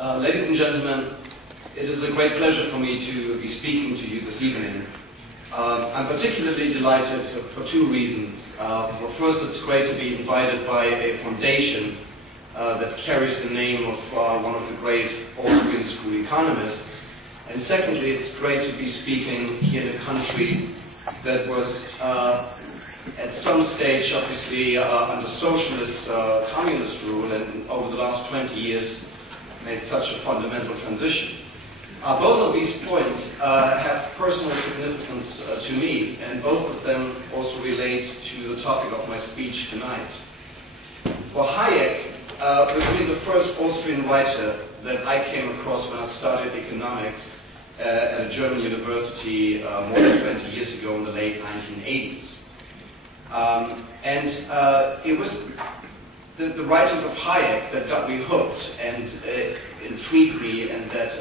Ladies and gentlemen, it is a great pleasure for me to be speaking to you this evening. I'm particularly delighted for two reasons. Well, first, it's great to be invited by a foundation that carries the name of one of the great Austrian school economists. And secondly, it's great to be speaking here in a country that was at some stage, obviously, under socialist, communist rule, and over the last 20 years made such a fundamental transition. Both of these points have personal significance to me, and both of them also relate to the topic of my speech tonight. Well, Hayek was really the first Austrian writer that I came across when I studied economics at a German university more than 20 years ago in the late 1980s. It was the writings of Hayek that got me hooked and intrigued me, and that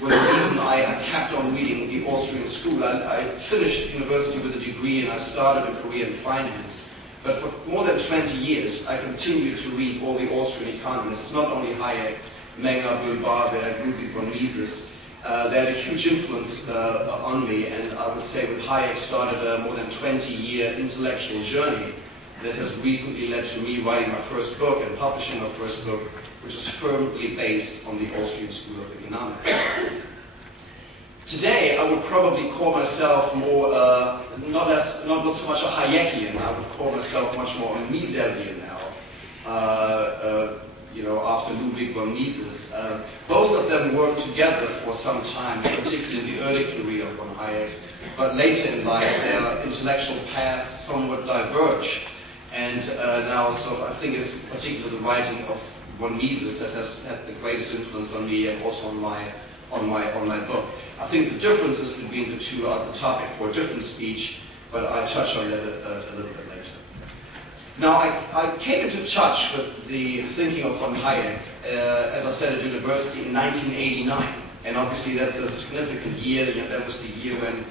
was the reason I kept on reading the Austrian school. I finished university with a degree and I started a career in finance. But for more than 20 years, I continued to read all the Austrian economists, not only Hayek, Menger, Böhm-Barwerk, Ludwig von Mises. They had a huge influence on me, and I would say with Hayek started a more than 20-year intellectual journey that has recently led to me writing my first book and publishing my first book, which is firmly based on the Austrian School of Economics. Today, I would probably call myself more, not so much a Hayekian. I would call myself much more a Misesian now, after Ludwig von Mises. Both of them worked together for some time, particularly in the early career of von Hayek, but later in life, their intellectual paths somewhat diverge. And now, I think it's particularly the writing of von Mises that has had the greatest influence on me and also on my book. I think the differences between the two are the topic for a different speech, but I'll touch on that a little bit later. Now, I came into touch with the thinking of von Hayek, as I said, at university in 1989, and obviously that's a significant year. That was the year when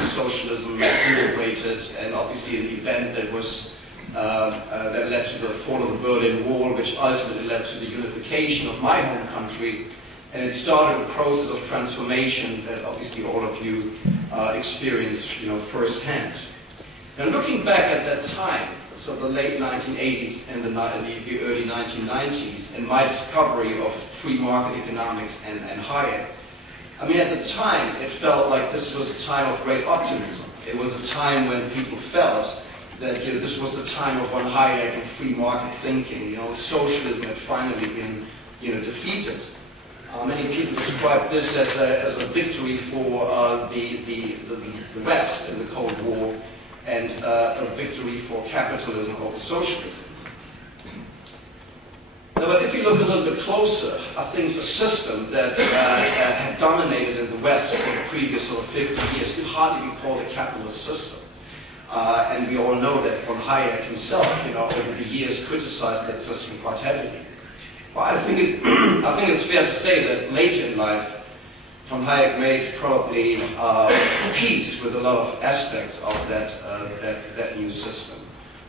socialism disintegrated, and obviously an event that was that led to the fall of the Berlin Wall, which ultimately led to the unification of my home country, and it started a process of transformation that obviously all of you experienced, firsthand. Now, looking back at that time, so the late 1980s and the early 1990s, and my discovery of free market economics and Hayek, I mean, at the time, it felt like this was a time of great optimism. It was a time when people felt that this was the time of von Hayek and free market thinking. Socialism had finally been defeated. Many people describe this as a victory for the West in the Cold War, and a victory for capitalism over socialism. Now, but if you look a little bit closer, I think the system that had dominated in the West for the previous 50 years could hardly be called a capitalist system. And we all know that von Hayek himself, over the years criticized that system quite heavily. Well, I think it's fair to say that later in life, von Hayek made probably peace with a lot of aspects of that new system.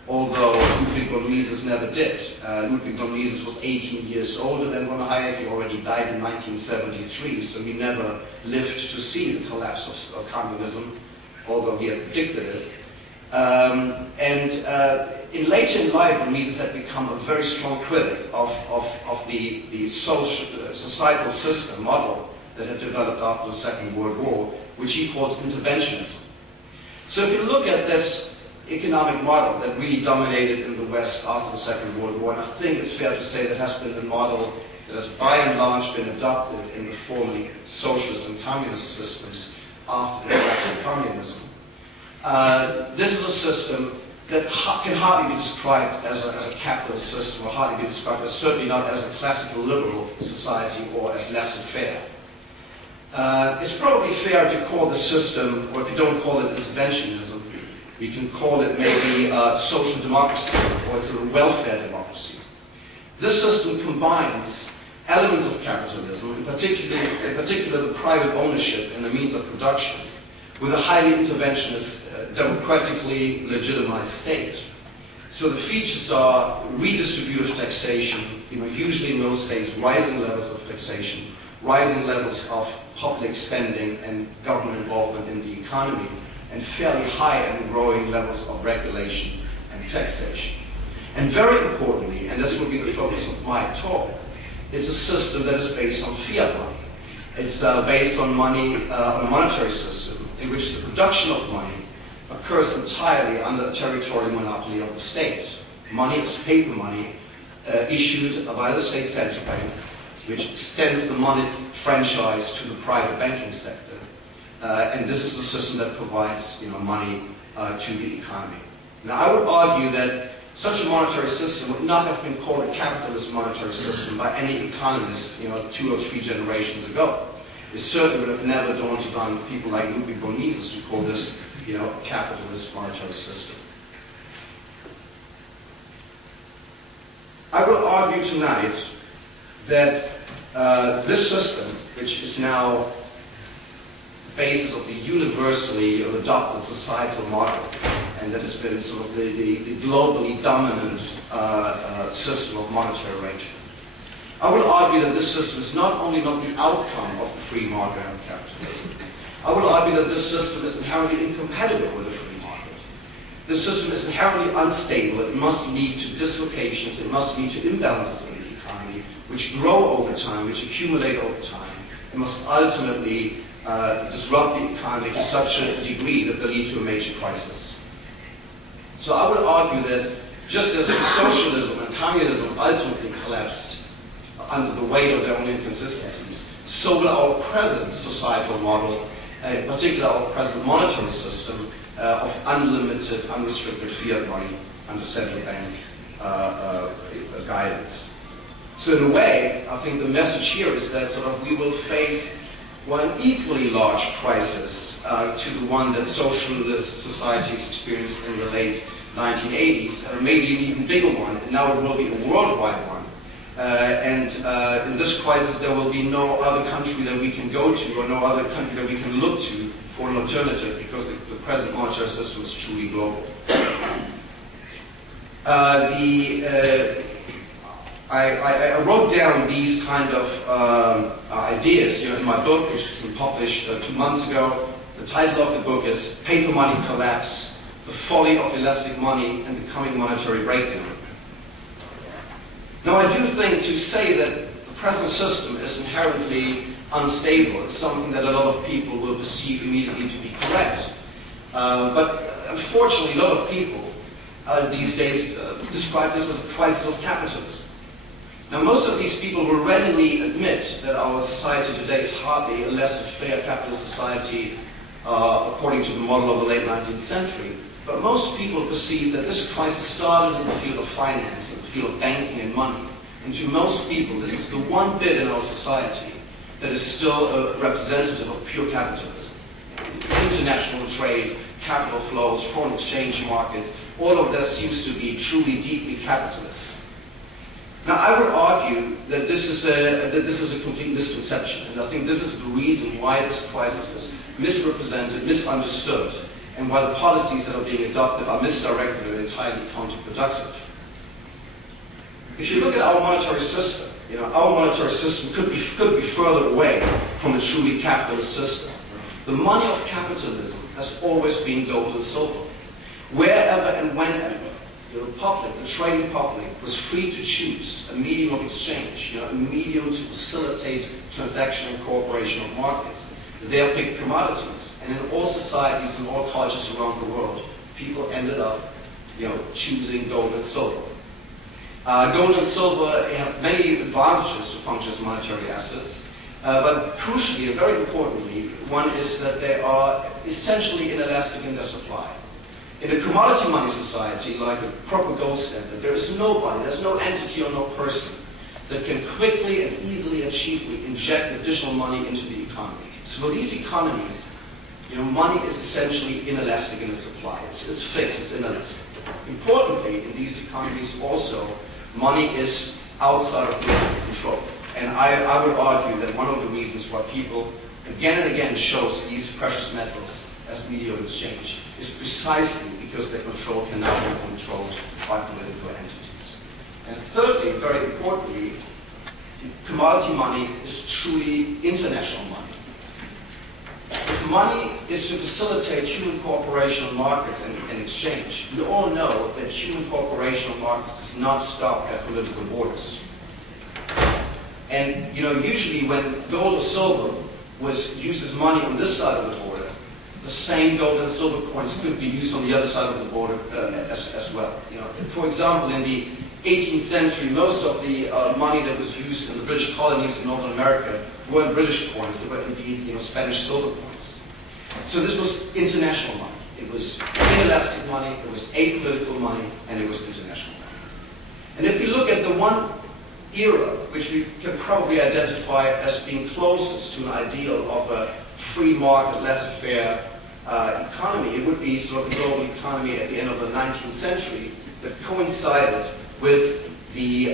Although Ludwig von Mises never did. Ludwig von Mises was 18 years older than von Hayek. He already died in 1973, so he never lived to see the collapse of communism, although he had predicted it. Later in life, von Mises had become a very strong critic of the societal system model that had developed after the Second World War, which he called interventionism. So if you look at this economic model that really dominated in the West after the Second World War, and I think it's fair to say that has been the model that has by and large been adopted in the formerly socialist and communist systems after the collapse of communism. This is a system that can hardly be described as a capitalist system, or hardly be described as, certainly not as a classical liberal society or as laissez-faire. It's probably fair to call the system, or if you don't call it interventionism, we can call it maybe social democracy, or it's a welfare democracy. This system combines elements of capitalism, in particular the private ownership and the means of production, with a highly interventionist, democratically legitimized state. So the features are redistributive taxation, usually in those days rising levels of taxation, rising levels of public spending and government involvement in the economy, and fairly high and growing levels of regulation and taxation. And very importantly, and this will be the focus of my talk, it's a system that is based on fiat money. It's based on money, on a monetary system in which the production of money occurs entirely under the territorial monopoly of the state. Money is paper money issued by the state central bank, which extends the money franchise to the private banking sector. And this is the system that provides money to the economy. Now, I would argue that such a monetary system would not have been called a capitalist monetary system by any economist 2 or 3 generations ago. It certainly would have never dawned on people like Ludwig von Mises to call this a capitalist monetary system. I will argue tonight that this system, which is now the basis of the universally adopted societal model, and that has been sort of the globally dominant system of monetary arrangement, I will argue that this system is not only not the outcome of the free market and of capitalism, I will argue that this system is inherently incompatible with the free market. This system is inherently unstable. It must lead to dislocations. It must lead to imbalances in the economy, which grow over time, which accumulate over time. It must ultimately disrupt the economy to such a degree that they lead to a major crisis. So I would argue that just as socialism and communism ultimately collapsed under the weight of their own inconsistencies, so will our present societal model, in particular our present monetary system of unlimited, unrestricted fiat money under central bank guidance. So in a way, I think the message here is that sort of we will face one equally large crisis to the one that socialist societies experienced in the late 1980s, or maybe an even bigger one, and now it will be a worldwide one. In this crisis, there will be no other country that we can go to, or no other country that we can look to for an alternative, because the present monetary system is truly global. I wrote down these kind of ideas in my book, which was published 2 months ago. The title of the book is Paper Money Collapse, the Folly of Elastic Money and the Coming Monetary Breakdown. Now, I do think to say that the present system is inherently unstable is something that a lot of people will perceive immediately to be correct. But unfortunately, a lot of people these days describe this as a crisis of capitalism. Now, most of these people will readily admit that our society today is hardly a laissez-faire capitalist society according to the model of the late 19th century. But most people perceive that this crisis started in the field of finance, in the field of banking and money. And to most people, this is the one bit in our society that is still representative of pure capitalism. International trade, capital flows, foreign exchange markets, all of this seems to be truly deeply capitalist. Now, I would argue that this is a complete misconception, and I think this is the reason why this crisis is misrepresented, misunderstood, and why the policies that are being adopted are misdirected and entirely counterproductive. If you look at our monetary system, our monetary system could be further away from a truly capitalist system. The money of capitalism has always been gold and silver. Wherever and whenever the public, the trading public, was free to choose a medium of exchange, a medium to facilitate transaction and cooperation of markets, they picked commodities. And in all societies and all cultures around the world, people ended up, choosing gold and silver. Gold and silver have many advantages to function as monetary assets, but crucially and very importantly, one is that they are essentially inelastic in their supply. In a commodity money society, like a proper gold standard, there is nobody, there's no entity or no person that can quickly and easily and cheaply inject additional money into the economy. So for these economies, money is essentially inelastic in its supply. It's fixed, it's inelastic. Importantly, in these economies also, money is outside of political control. And I would argue that one of the reasons why people again and again chose these precious metals as medium of exchange is precisely because their control can now be controlled by political entities. And thirdly, very importantly, commodity money is truly international money. If money is to facilitate human cooperation on markets and exchange, we all know that human cooperation on markets does not stop at political borders. And usually when gold or silver was used as money on this side of the border, the same gold and silver coins could be used on the other side of the border as well. For example, in the 18th century, most of the money that was used in the British colonies in Northern America weren't British coins, they were indeed Spanish silver coins. So this was international money. It was inelastic money, it was apolitical money, and it was international money. And if we look at the one era which we can probably identify as being closest to an ideal of a free market, laissez-faire economy, it would be sort of the global economy at the end of the 19th century that coincided with the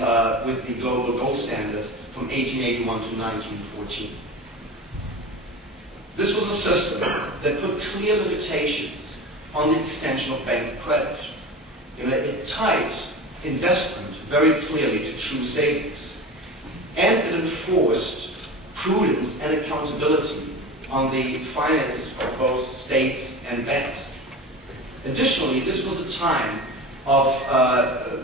global gold standard from 1881 to 1914. This was a system that put clear limitations on the extension of bank credit. It tied investment very clearly to true savings, and it enforced prudence and accountability on the finances of both states and banks. Additionally, this was a time of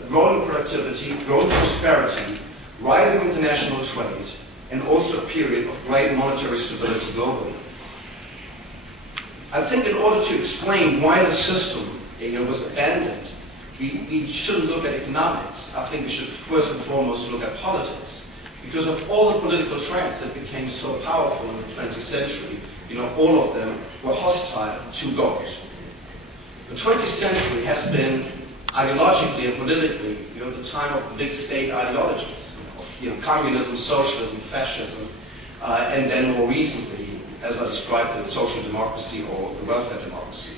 growing productivity, growing prosperity, rising international trade, and also a period of great monetary stability globally. I think in order to explain why the system was abandoned, we shouldn't look at economics. I think we should first and foremost look at politics. Because of all the political trends that became so powerful in the 20th century, all of them were hostile to gold. The 20th century has been ideologically and politically, the time of the big state ideologies, communism, socialism, fascism, and then more recently, as I described, the social democracy or the welfare democracy.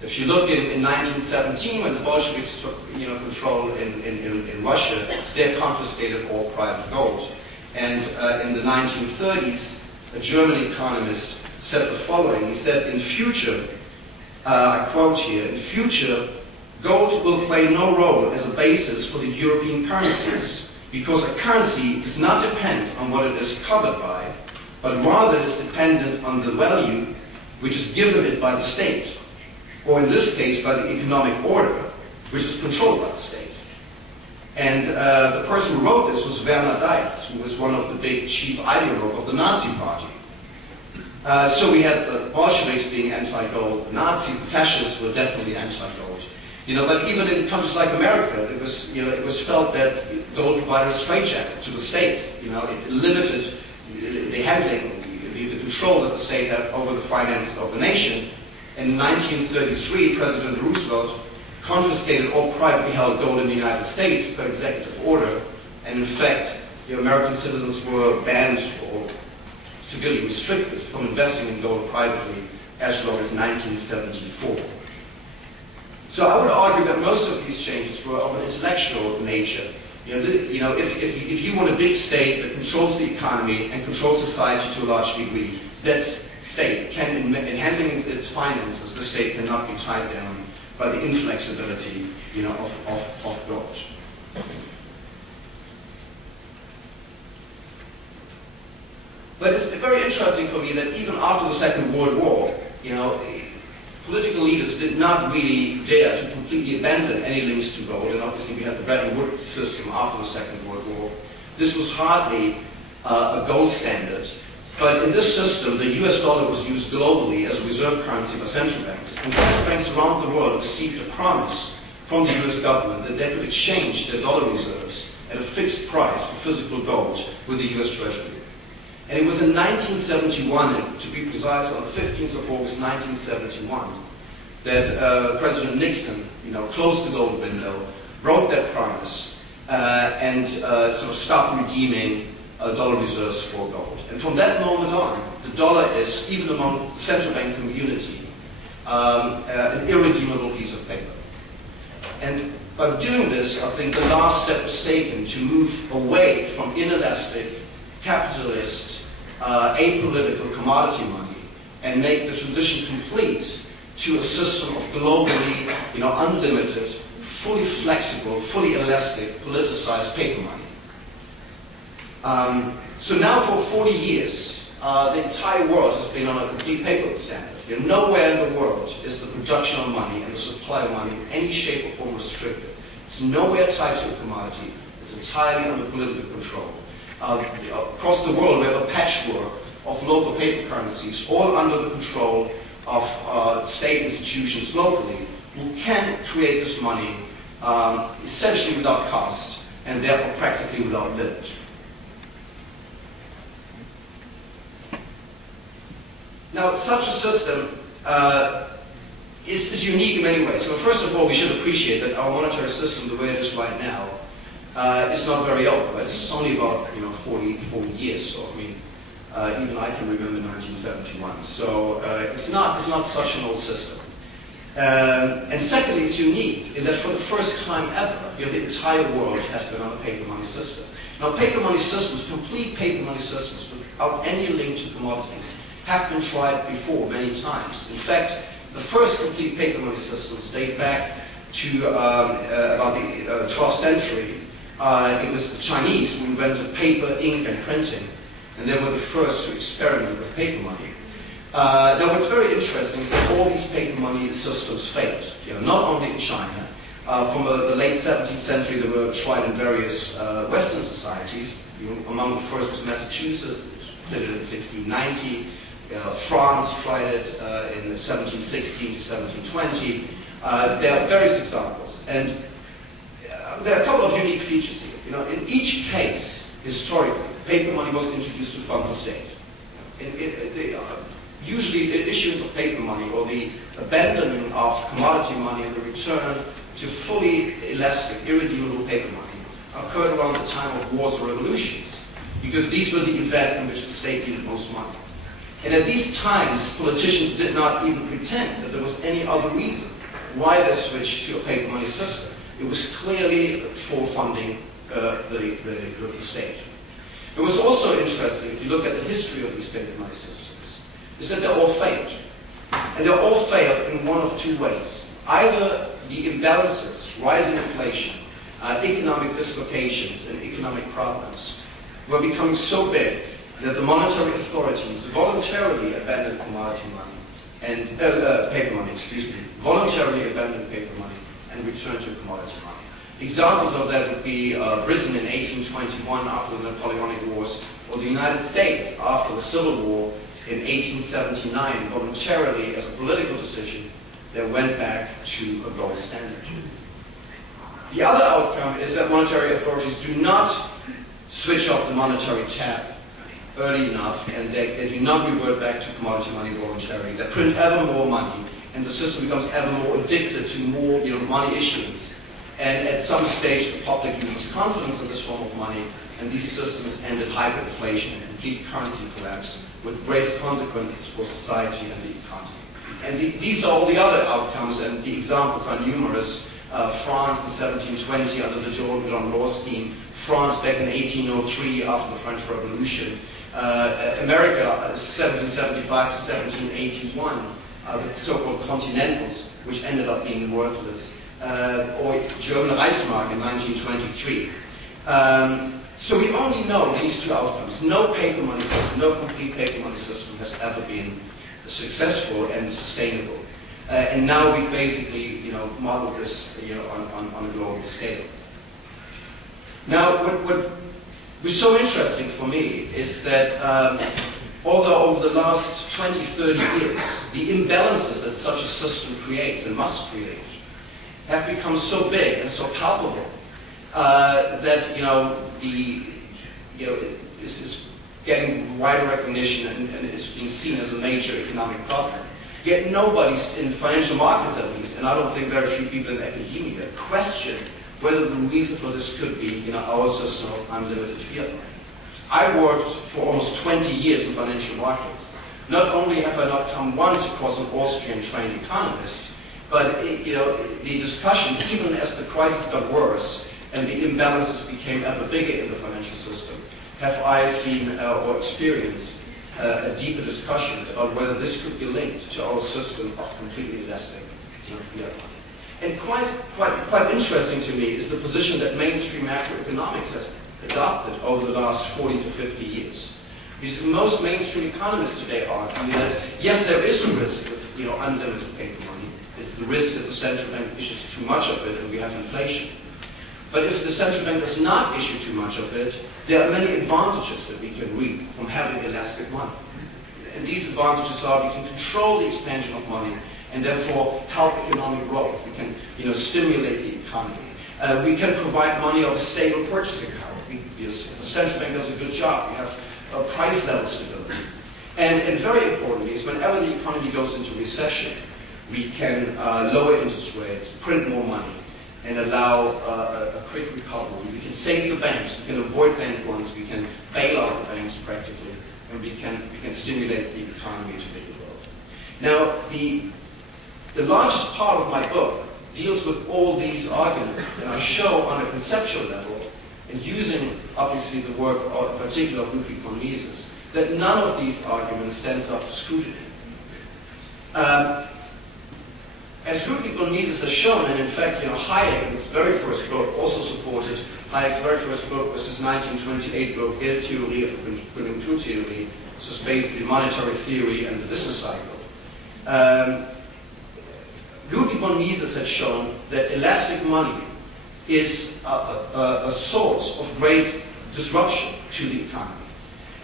If you look in 1917, when the Bolsheviks took control in Russia, they confiscated all private gold. And in the 1930s, a German economist said the following. He said, in future, I quote here, in future, gold will play no role as a basis for the European currencies, because a currency does not depend on what it is covered by, but rather is dependent on the value which is given it by the state, or in this case by the economic order, which is controlled by the state. And the person who wrote this was Werner Dietz, who was one of the big chief ideologues of the Nazi Party. So we had the Bolsheviks being anti-gold, the Nazis, the fascists were definitely anti-gold. But even in countries like America, it was felt that gold provided a straitjacket to the state. It limited the handling, the control that the state had over the finances of the nation. In 1933, President Roosevelt confiscated all privately held gold in the United States by executive order, and in fact, the American citizens were banned or severely restricted from investing in gold privately as long as 1974. So I would argue that most of these changes were of an intellectual nature. If you want a big state that controls the economy and controls society to a large degree, that state can, in handling its finances, the state cannot be tied down by the inflexibility, of gold. But it's very interesting for me that even after the Second World War, political leaders did not really dare to completely abandon any links to gold, and obviously we had the Bretton Woods system after the Second World War. This was hardly a gold standard, but in this system, the US dollar was used globally as a reserve currency by central banks, and central banks around the world received a promise from the US government that they could exchange their dollar reserves at a fixed price for physical gold with the US Treasury. And it was in 1971, and to be precise, on the 15th of August 1971, that President Nixon, closed the gold window, broke that promise, and sort of stopped redeeming dollar reserves for gold. And from that moment on, the dollar is, even among the central bank community, an irredeemable piece of paper. And by doing this, I think the last step was taken to move away from inelastic, capitalist, apolitical commodity money and make the transition complete to a system of globally unlimited, fully flexible, fully elastic, politicized paper money. So now for 40 years, the entire world has been on a complete paper standard. Nowhere in the world is the production of money and the supply of money in any shape or form restricted. It's nowhere tied to a commodity. It's entirely under political control. Across the world, we have a patchwork of local paper currencies, all under the control of state institutions locally, who can create this money essentially without cost, and therefore practically without limit. Now, such a system is unique in many ways. So first of all, we should appreciate that our monetary system, the way it is right now, is not very old. But it's only about 40 years. So I mean, even I can remember 1971. So it's not such an old system. And secondly, it's unique in that for the first time ever, the entire world has been on a paper money system. Now, paper money systems, complete paper money systems, without any link to commodities, have been tried before many times. In fact, the first complete paper money systems date back to about the 12th century. It was the Chinese who invented paper, ink, and printing, and they were the first to experiment with paper money. Now, what's very interesting is that all these paper money systems failed. Not only in China. From the late 17th century, they were tried in various Western societies. Among the first was Massachusetts, did it in 1690. France tried it in 1716 to 1720. There are various examples, and there are a couple of unique features here. In each case, historically, paper money was introduced to fund the state. Usually, the issuance of paper money or the abandonment of commodity money and the return to fully elastic, irredeemable paper money occurred around the time of wars or revolutions, because these were the events in which the state needed most money. And at these times, politicians did not even pretend that there was any other reason why they switched to a paper money system. It was clearly for funding the state. It was also interesting, if you look at the history of these paper money systems, is that they all failed. And they all failed in one of two ways. Either the imbalances, rising inflation, economic dislocations, and economic problems were becoming so big that the monetary authorities voluntarily abandoned commodity money and paper money, voluntarily abandoned paper money and returned to commodity money. Examples of that would be Britain in 1821 after the Napoleonic Wars, or the United States after the Civil War in 1879, voluntarily as a political decision, they went back to a gold standard. The other outcome is that monetary authorities do not switch off the monetary tap early enough, and they do not revert back to commodity money voluntarily. They print ever more money, and the system becomes ever more addicted to more money issuance. And at some stage, the public loses confidence in this form of money, and these systems end in hyperinflation and complete currency collapse, with grave consequences for society and the economy. And these are all the other outcomes, and the examples are numerous. France in 1720 under the John Law scheme, France back in 1803 after the French Revolution, America 1775 to 1781, the so-called Continentals, which ended up being worthless, or German Reichsmark in 1923. So we only know these two outcomes. No paper money system, no complete paper money system has ever been successful and sustainable. And now we've basically, modeled this, on a global scale. Now, what was so interesting for me is that although over the last 20, 30 years, the imbalances that such a system creates and must create have become so big and so palpable that this is getting wider recognition and is being seen as a major economic problem. Yet nobody in financial markets, at least, and I don't think very few people in academia, question whether the reason for this could be our system of unlimited fiat money. I worked for almost 20 years in financial markets. Not only have I not come once across an Austrian trained economist, but the discussion, even as the crisis got worse and the imbalances became ever bigger in the financial system, have I seen or experienced a deeper discussion about whether this could be linked to our system of completely elastic fiat money. And quite interesting to me is the position that mainstream macroeconomics has adopted over the last 40 to 50 years. Because most mainstream economists today argue that, yes, there is a risk with unlimited paper money. It's the risk that the central bank issues too much of it and we have inflation. But if the central bank does not issue too much of it, there are many advantages that we can reap from having elastic money. And these advantages are we can control the expansion of money and therefore help economic growth. We can stimulate the economy. We can provide money of a stable purchasing power. Because if the central bank does a good job, we have price level stability. And very importantly is whenever the economy goes into recession, we can lower interest rates, print more money, and allow a quick recovery. We can save the banks, we can avoid bank runs, we can bail out the banks practically, and we can stimulate the economy to bigger growth. Now, the largest part of my book deals with all these arguments, and I show on a conceptual level, and using obviously the work in particular of Ludwig von Mises, that none of these arguments stands up to scrutiny. As Ludwig von Mises has shown, and in fact, Hayek in his very first book also supported, Hayek's very first book was his 1928 book, Geldtheorie und Konjunkturtheorie. This is basically monetary theory and the business cycle. Ludwig von Mises had shown that elastic money is a source of great disruption to the economy.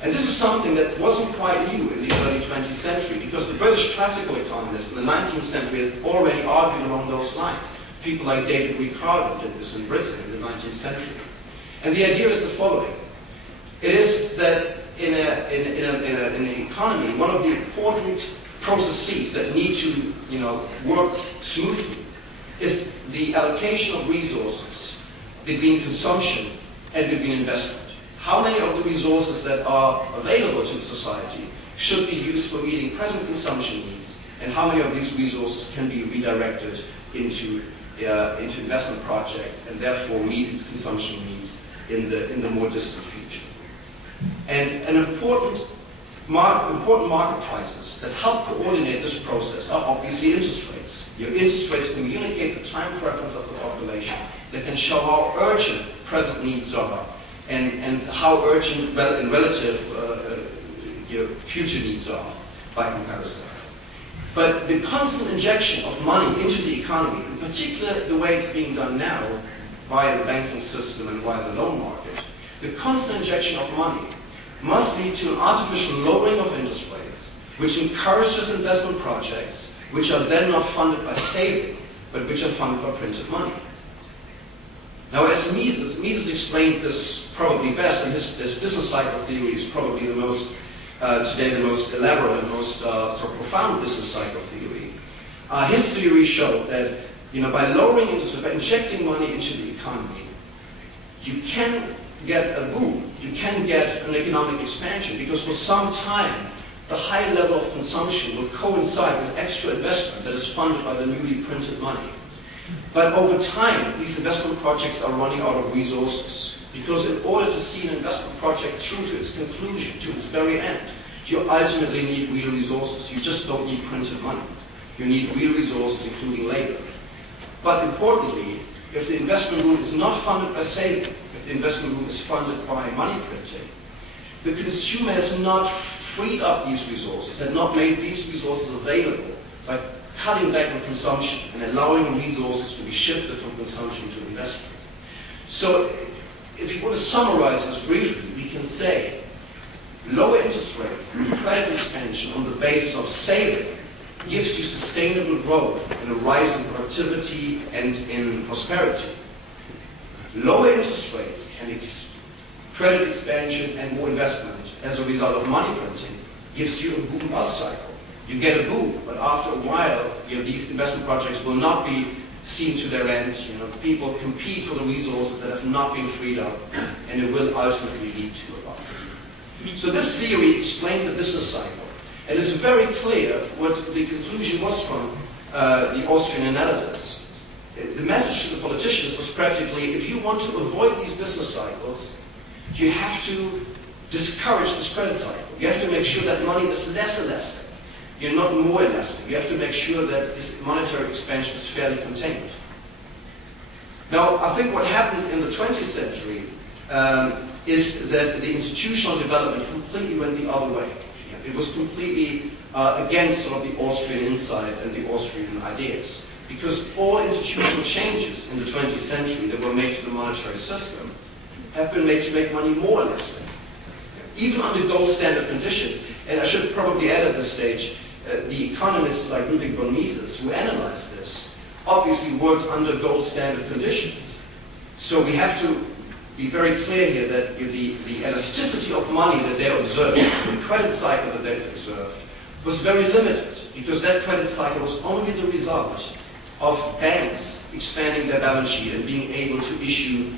And this is something that wasn't quite new in the early 20th century, because the British classical economists in the 19th century had already argued along those lines. People like David Ricardo did this in Britain in the 19th century. And the idea is the following. It is that in an economy, one of the important processes that need to work smoothly is the allocation of resources between consumption and between investment. How many of the resources that are available to the society should be used for meeting present consumption needs, and how many of these resources can be redirected into investment projects and therefore meet its consumption needs in the more distant future. And an important market prices that help coordinate this process are obviously interest rates. Your interest rates communicate the time preference of the population. They can show how urgent present needs are and how urgent and relative future needs are by comparison. But the constant injection of money into the economy, in particular the way it's being done now via the banking system and via the loan market, the constant injection of money must lead to an artificial lowering of interest rates, which encourages investment projects, which are then not funded by saving, but which are funded by printed money. Now, as Mises explained this probably best, and his business cycle theory is probably the most, today the most elaborate and most sort of profound business cycle theory. His theory showed that, by lowering interest rates, by injecting money into the economy, you can get a boom, you can get an economic expansion, because for some time, the high level of consumption will coincide with extra investment that is funded by the newly printed money. But over time, these investment projects are running out of resources, because in order to see an investment project through to its conclusion, to its very end, you ultimately need real resources. You just don't need printed money. You need real resources, including labor. But importantly, if the investment boom is not funded by saving, if the investment boom is funded by money printing, the consumer has not freed up these resources, had not made these resources available by cutting back on consumption and allowing resources to be shifted from consumption to investment. So, if you want to summarize this briefly, we can say lower interest rates and credit expansion on the basis of saving gives you sustainable growth and a rise in productivity and in prosperity. Lower interest rates and credit expansion and more investment as a result of money printing gives you a boom-bust cycle. You get a boom, but after a while, these investment projects will not be seen to their end. People compete for the resources that have not been freed up, and it will ultimately lead to a bust. So this theory explained the business cycle, and it's very clear what the conclusion was from the Austrian analysis. The message to the politicians was practically, if you want to avoid these business cycles, you have to discourage this credit cycle. You have to make sure that money is less elastic. You're not more elastic. You have to make sure that this monetary expansion is fairly contained. Now, I think what happened in the 20th century is that the institutional development completely went the other way. It was completely against sort of the Austrian insight and the Austrian ideas. Because all institutional changes in the 20th century that were made to the monetary system have been made to make money more or less. Even under gold standard conditions, and I should probably add at this stage, the economists like Ludwig von Mises, who analyzed this, obviously worked under gold standard conditions. So we have to be very clear here that the elasticity of money that they observed, the credit cycle that they observed, was very limited, because that credit cycle was only the result of banks expanding their balance sheet and being able to issue,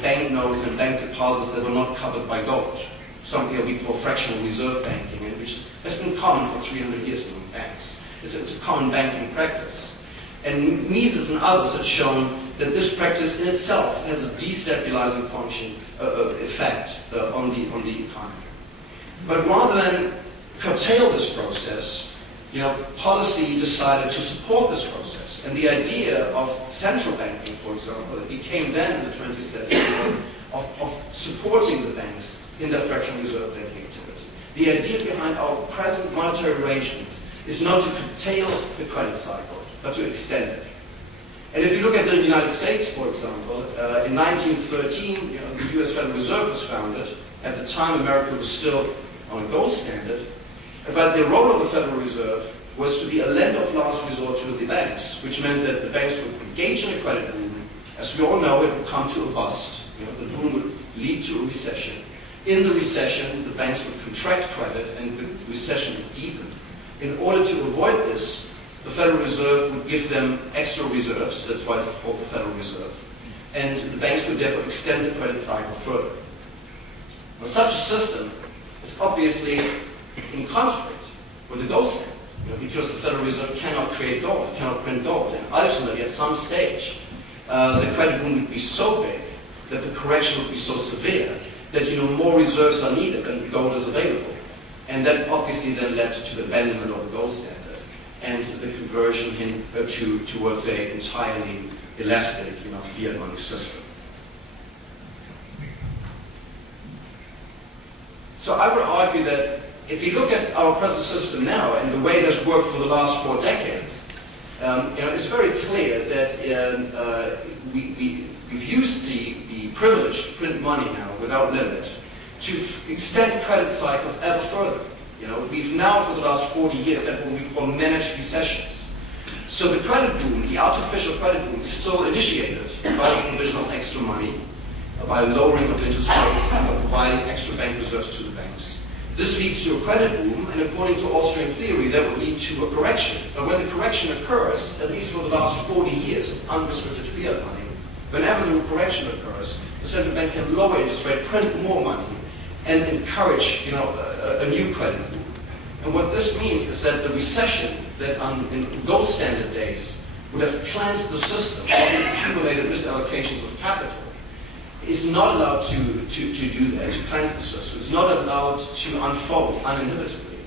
bank notes and bank deposits that were not covered by gold. Something that we call fractional reserve banking, and which has been common for 300 years among banks. It's a common banking practice. And Mises and others have shown that this practice in itself has a destabilizing function, effect on the economy. But rather than curtail this process, policy decided to support this process. And the idea of central banking, for example, that became then in the 20th century of supporting the banks in their fractional reserve banking activity. The idea behind our present monetary arrangements is not to curtail the credit cycle, but to extend it. And if you look at the United States, for example, in 1913, the US Federal Reserve was founded. At the time, America was still on a gold standard. But the role of the Federal Reserve was to be a lender of last resort to the banks, which meant that the banks would engage in a credit boom. As we all know, it would come to a bust. The boom would lead to a recession. In the recession, the banks would contract credit and the recession would deepen. In order to avoid this, the Federal Reserve would give them extra reserves, that's why it's called the Federal Reserve, and the banks would therefore extend the credit cycle further. Now, such a system is obviously in conflict with the gold standard, because the Federal Reserve cannot create gold, it cannot print gold, and ultimately at some stage the credit boom would be so big that the correction would be so severe that more reserves are needed than gold is available. And that obviously then led to the abandonment of the gold standard and the conversion towards an entirely elastic fiat money system. So I would argue that if you look at our present system now and the way it has worked for the last 4 decades, it's very clear that we've used the privilege to print money now without limit to extend credit cycles ever further. We've now, for the last 40 years, had what we call managed recessions. So the credit boom, the artificial credit boom, is still initiated by the provision of extra money, by lowering of interest rates, and by providing extra bank reserves to the banks. This leads to a credit boom, and according to Austrian theory, that would lead to a correction. But when the correction occurs, at least for the last 40 years of unrestricted fiat money, whenever the correction occurs, the central bank can lower interest rate, print more money, and encourage a new credit boom. And what this means is that the recession that in gold standard days would have cleansed the system of the accumulated misallocations of capital is not allowed to do that, to cleanse the system. It's not allowed to unfold uninhibitedly.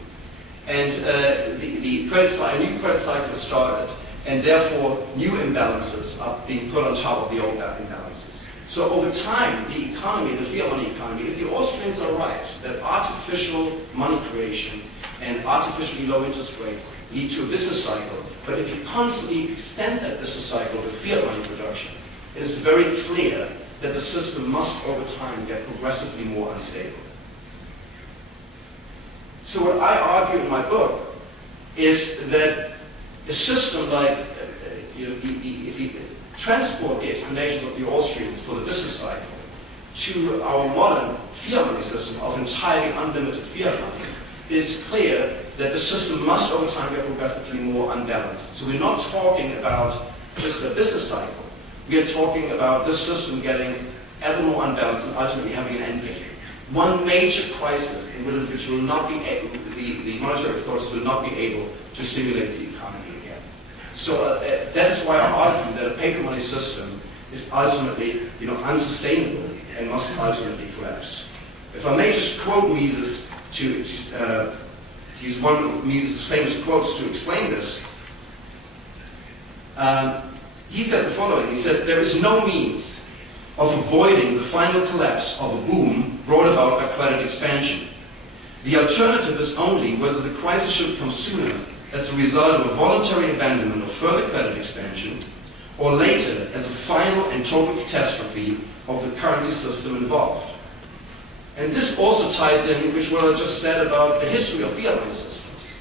And a new credit cycle has started, and therefore new imbalances are being put on top of the old imbalances. So over time, the economy, the fiat money economy, if the Austrians are right, that artificial money creation and artificially low interest rates lead to a business cycle, but if you constantly extend that business cycle with fiat money production, it is very clear that the system must over time get progressively more unstable. So what I argue in my book is that a system like, if you transport the explanations of the Austrians for the business cycle to our modern fiat money system of entirely unlimited fiat money, it is clear that the system must over time get progressively more unbalanced. So we're not talking about just a business cycle. We are talking about this system getting ever more unbalanced and ultimately having an end game. One major crisis in which will not be able, the monetary authorities will not be able to stimulate the economy again. So that is why I argue that a paper money system is ultimately unsustainable and must ultimately collapse. If I may just quote Mises to use one of Mises' famous quotes to explain this. he said the following. He said, there is no means of avoiding the final collapse of a boom brought about by credit expansion. The alternative is only whether the crisis should come sooner as the result of a voluntary abandonment of further credit expansion, or later as a final and total catastrophe of the currency system involved. And this also ties in with what I just said about the history of fiat money systems.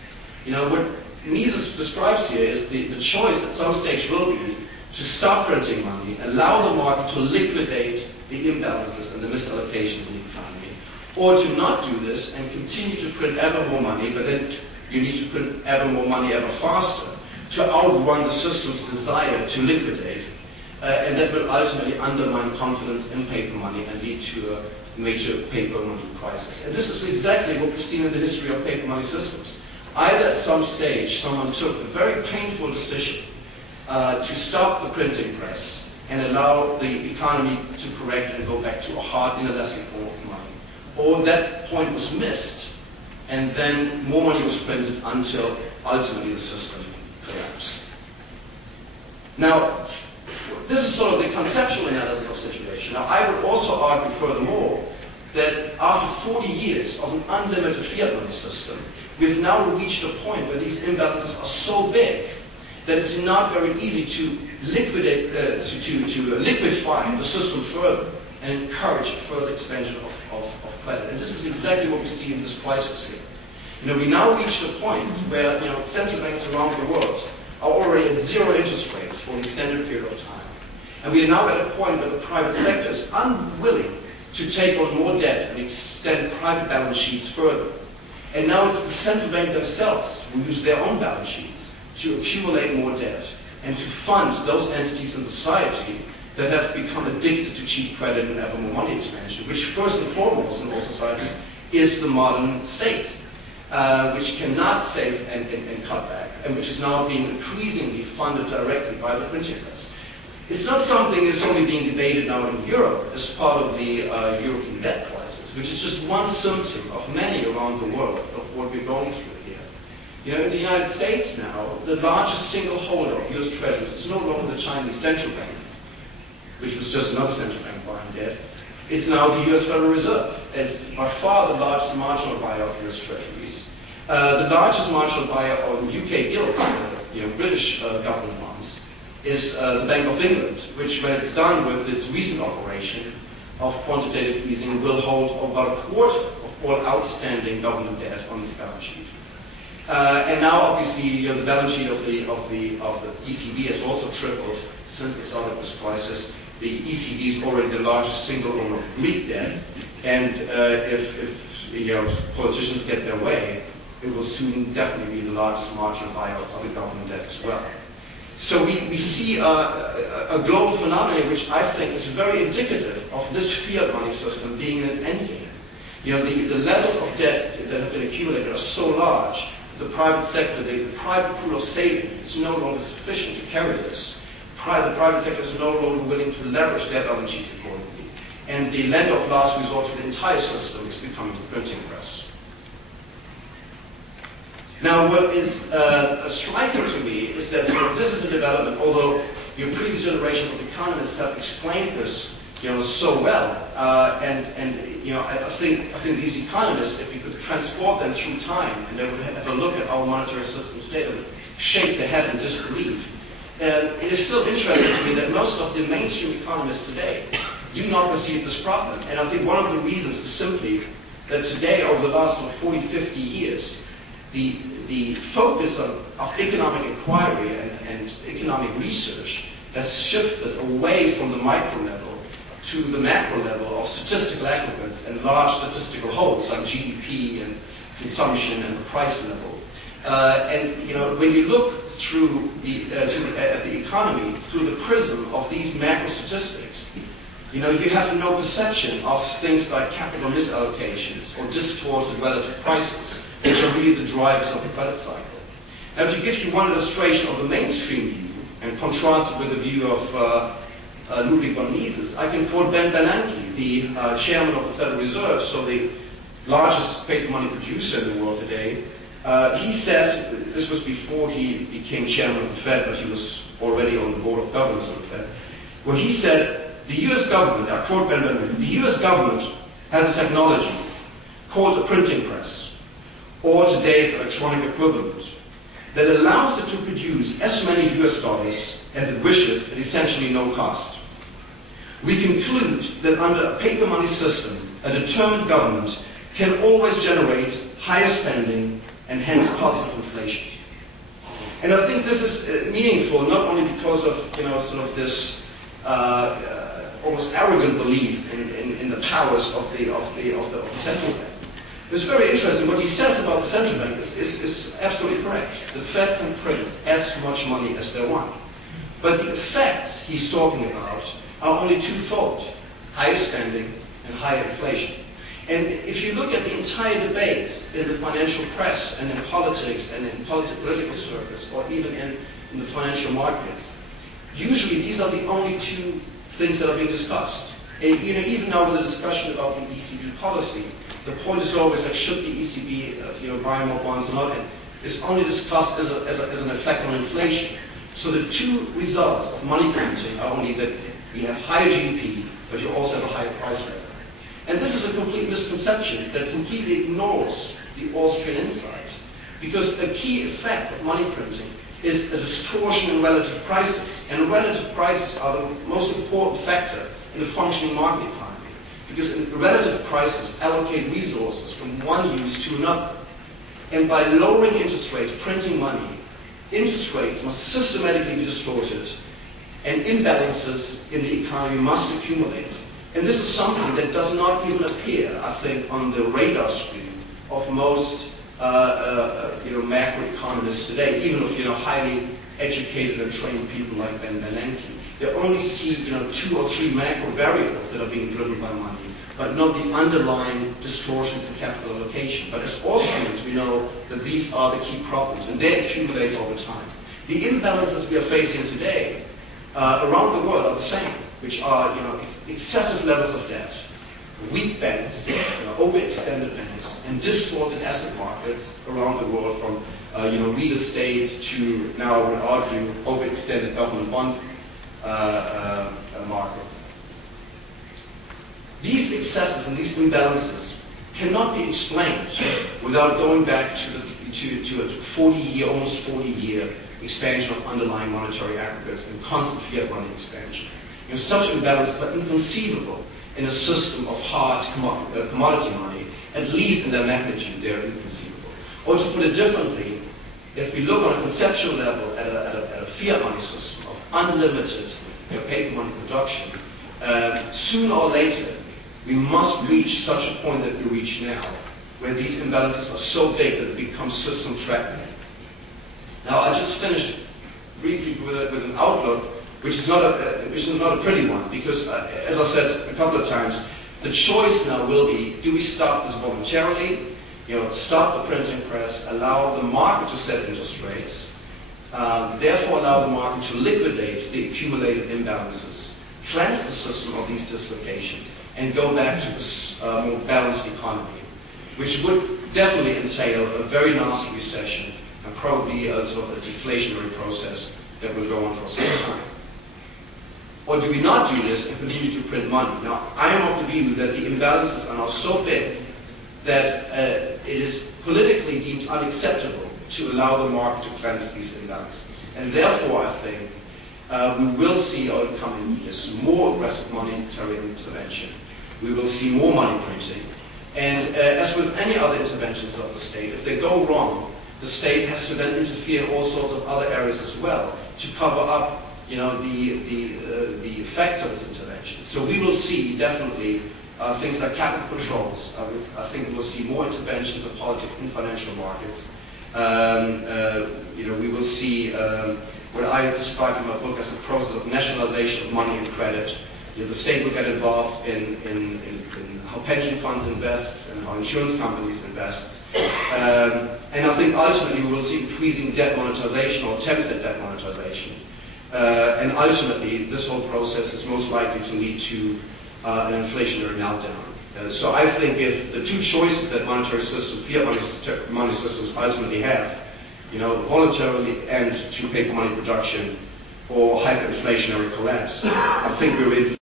You know, what Mises describes here is the choice at some stage will be to stop printing money, allow the market to liquidate the imbalances and the misallocation in the economy, or to not do this and continue to print ever more money, but then you need to print ever more money ever faster to outrun the system's desire to liquidate, and that will ultimately undermine confidence in paper money and lead to a major paper money crisis. And this is exactly what we've seen in the history of paper money systems. Either at some stage someone took a very painful decision to stop the printing press and allow the economy to correct and go back to a hard inelastic form of money, or that point was missed and then more money was printed until ultimately the system collapsed. Now, this is sort of the conceptual analysis of the situation. Now, I would also argue furthermore that after 40 years of an unlimited fiat money system, we've now reached a point where these imbalances are so big that it's not very easy to liquidate, to liquefy the system further and encourage further expansion of credit. And this is exactly what we see in this crisis here. You know, we now reached a point where, you know, central banks around the world are already at zero interest rates for an extended period of time. And we are now at a point where the private sector is unwilling to take on more debt and extend private balance sheets further. And now it's the central bank themselves who use their own balance sheets to accumulate more debt and to fund those entities in society that have become addicted to cheap credit and ever more money expansion, which first and foremost in all societies is the modern state, which cannot save and cut back, and which is now being increasingly funded directly by the printing press. It's not something that's only being debated now in Europe as part of the European debt crisis, which is just one symptom of many around the world of what we're going through here. You know, in the United States now, the largest single holder of US Treasuries is no longer the Chinese central bank, which was just another central bank buying debt. It's now the US Federal Reserve. It's by far the largest marginal buyer of US Treasuries. The largest marginal buyer of UK gilts, British government bonds, is the Bank of England, which, when it's done with its recent operation of quantitative easing, will hold about a quarter of all outstanding government debt on its balance sheet. And now, obviously, the balance sheet of the ECB has also tripled since the start of this crisis. The ECB is already the largest single owner of Greek debt, and if politicians get their way, it will soon definitely be the largest marginal buyer of other government debt as well. So we see a global phenomenon which I think is very indicative of this fiat money system being in its endgame. You know, the levels of debt that have been accumulated are so large, the private sector, the private pool of savings is no longer sufficient to carry this. The private sector is no longer willing to leverage their balance sheets accordingly. And the lender of last resort to the entire system is becoming the printing press. Now, what is striking to me is that this is a development, although your previous generation of economists have explained this, so well, and I think these economists, if you could transport them through time and they would have a look at our monetary system today, they would shake their head in disbelief. It is still interesting to me that most of the mainstream economists today do not perceive this problem, and I think one of the reasons is simply that today, over the last 40, 50 years, the focus of economic inquiry and economic research has shifted away from the micro level to the macro level of statistical aggregates and large statistical wholes like GDP and consumption and the price level. When you look through at the economy through the prism of these macro statistics, you have no perception of things like capital misallocations or distorted relative prices, which are really the drivers of the credit cycle. Now, to give you one illustration of the mainstream view and contrast it with the view of Ludwig von Mises, I can quote Ben Bernanke, the chairman of the Federal Reserve, so the largest paper money producer in the world today. He said, this was before he became chairman of the Fed, but he was already on the board of governors of the Fed, where he said, the US government, I quote Ben Benjamin, the US government has a technology called a printing press, or today's electronic equivalent, that allows it to produce as many US dollars as it wishes at essentially no cost. We conclude that under a paper money system, a determined government can always generate higher spending and hence positive inflation. And I think this is meaningful not only because of sort of this almost arrogant belief in the powers of the central bank. It's very interesting. What he says about the central bank is absolutely correct. The Fed can print as much money as they want. But the effects he's talking about are only twofold: higher spending and higher inflation. And if you look at the entire debate in the financial press and in politics and in political circles, or even in the financial markets, usually these are the only two things that are being discussed. And even now with the discussion about the ECB policy, the point is always like, should the ECB buy more bonds or not? And it's only discussed as an effect on inflation. So the two results of money printing are only that we have higher GDP, but you also have a higher price level. And this is a complete misconception that completely ignores the Austrian insight. Because a key effect of money printing is a distortion in relative prices. And relative prices are the most important factor in the functioning market economy. Because relative prices allocate resources from one use to another. And by lowering interest rates, printing money, interest rates must systematically be distorted, and imbalances in the economy must accumulate. And this is something that does not even appear, I think, on the radar screen of most macroeconomists today, even of highly educated and trained people like Ben Bernanke. They only see 2 or 3 macro variables that are being driven by money, but not the underlying distortions in capital allocation. But as Austrians, we know that these are the key problems, and they accumulate over time. The imbalances we are facing today around the world are the same, which are excessive levels of debt, weak banks, overextended banks, and distorted asset markets around the world, from real estate to, now I would argue, overextended government bond markets. These excesses and these imbalances cannot be explained without going back to a 40-year, almost 40-year expansion of underlying monetary aggregates and constant fiat money expansion. Such imbalances are inconceivable in a system of hard commodity money. At least in their magnitude, they are inconceivable. Or to put it differently, if we look on a conceptual level at a fiat money system of unlimited paper money production, sooner or later, we must reach such a point that we reach now, where these imbalances are so big that it becomes system threatening. Now, I just finished briefly with an outlook, which is not a pretty one, because, as I said a couple of times, the choice now will be: do we stop this voluntarily? Stop the printing press, allow the market to set interest rates, therefore allow the market to liquidate the accumulated imbalances, cleanse the system of these dislocations, and go back to a more balanced economy, which would definitely entail a very nasty recession and probably a sort of a deflationary process that will go on for some time. Or do we not do this and continue to print money? Now, I am of the view that the imbalances are now so big that it is politically deemed unacceptable to allow the market to cleanse these imbalances. And therefore, I think we will see over the coming years more aggressive monetary intervention. We will see more money printing. And as with any other interventions of the state, if they go wrong, the state has to then interfere in all sorts of other areas as well to cover up the effects of its intervention. So we will see definitely things like capital controls. I think we will see more interventions of politics in financial markets. We will see what I describe in my book as a process of nationalization of money and credit. The state will get involved in how pension funds invest and how insurance companies invest. And I think ultimately we will see increasing debt monetization or attempts at debt monetization. And ultimately, this whole process is most likely to lead to an inflationary meltdown. So I think if the two choices that monetary systems, fiat money systems ultimately have, voluntarily end to paper money production, or hyperinflationary collapse. I think we're in